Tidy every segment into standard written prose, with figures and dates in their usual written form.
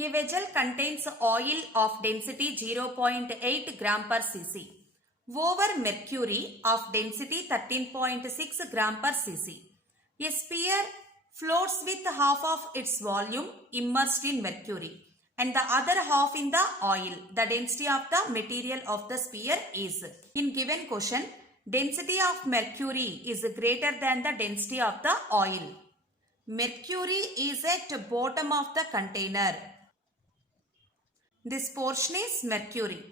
A vessel contains oil of density 0.8 gram per cc over mercury of density 13.6 gram per cc. A sphere floats with half of its volume immersed in mercury and the other half in the oil. The density of the material of the sphere is. In given question, density of mercury is greater than the density of the oil. Mercury is at bottom of the container. This portion is mercury.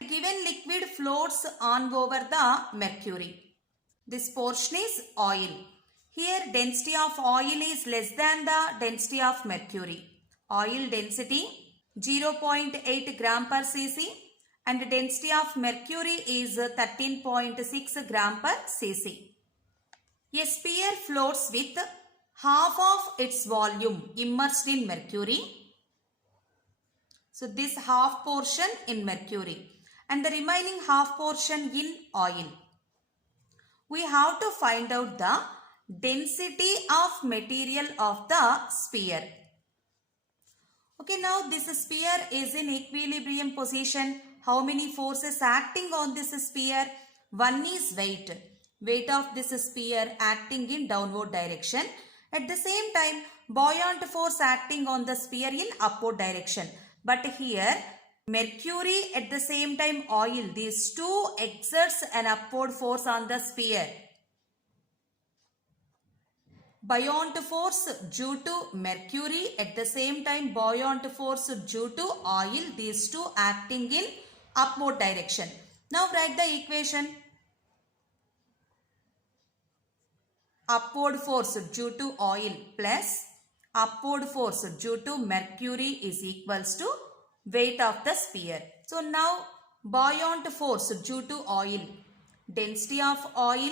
Given liquid floats on over the mercury. This portion is oil. Here density of oil is less than the density of mercury. Oil density 0.8 gram per cc and density of mercury is 13.6 gram per cc. A sphere floats with half of its volume immersed in mercury. So this half portion in mercury and the remaining half portion in oil. We have to find out the density of material of the sphere. Okay, now this sphere is in equilibrium position. How many forces acting on this sphere? One is weight. Weight of this sphere acting in downward direction. At the same time, buoyant force acting on the sphere in upward direction. But here, mercury at the same time oil, these two exerts an upward force on the sphere. Buoyant force due to mercury, at the same time buoyant force due to oil, these two acting in upward direction. Now write the equation. Upward force due to oil plus upward force due to mercury is equals to weight of the sphere. So now buoyant force due to oil, density of oil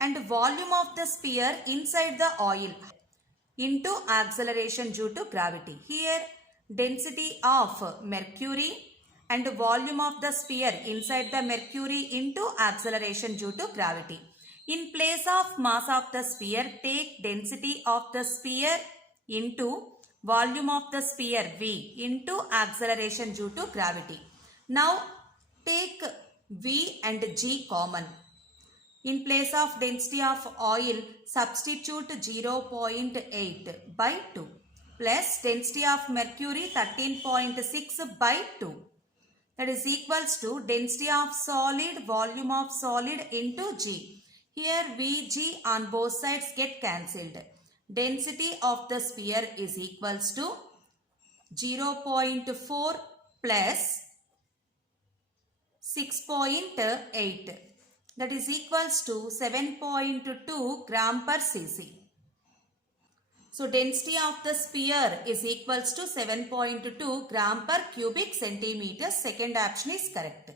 and volume of the sphere inside the oil into acceleration due to gravity. Here density of mercury and volume of the sphere inside the mercury into acceleration due to gravity. In place of mass of the sphere, take density of the sphere into volume of the sphere V into acceleration due to gravity. Now take V and G common. In place of density of oil, substitute 0.8 by 2 plus density of mercury 13.6 by 2. That is equals to density of solid, volume of solid into G. Here Vg on both sides get cancelled. Density of the sphere is equals to 0.4 plus 6.8. That is equals to 7.2 gram per cc. So density of the sphere is equals to 7.2 gram per cubic centimeter. Second option is correct.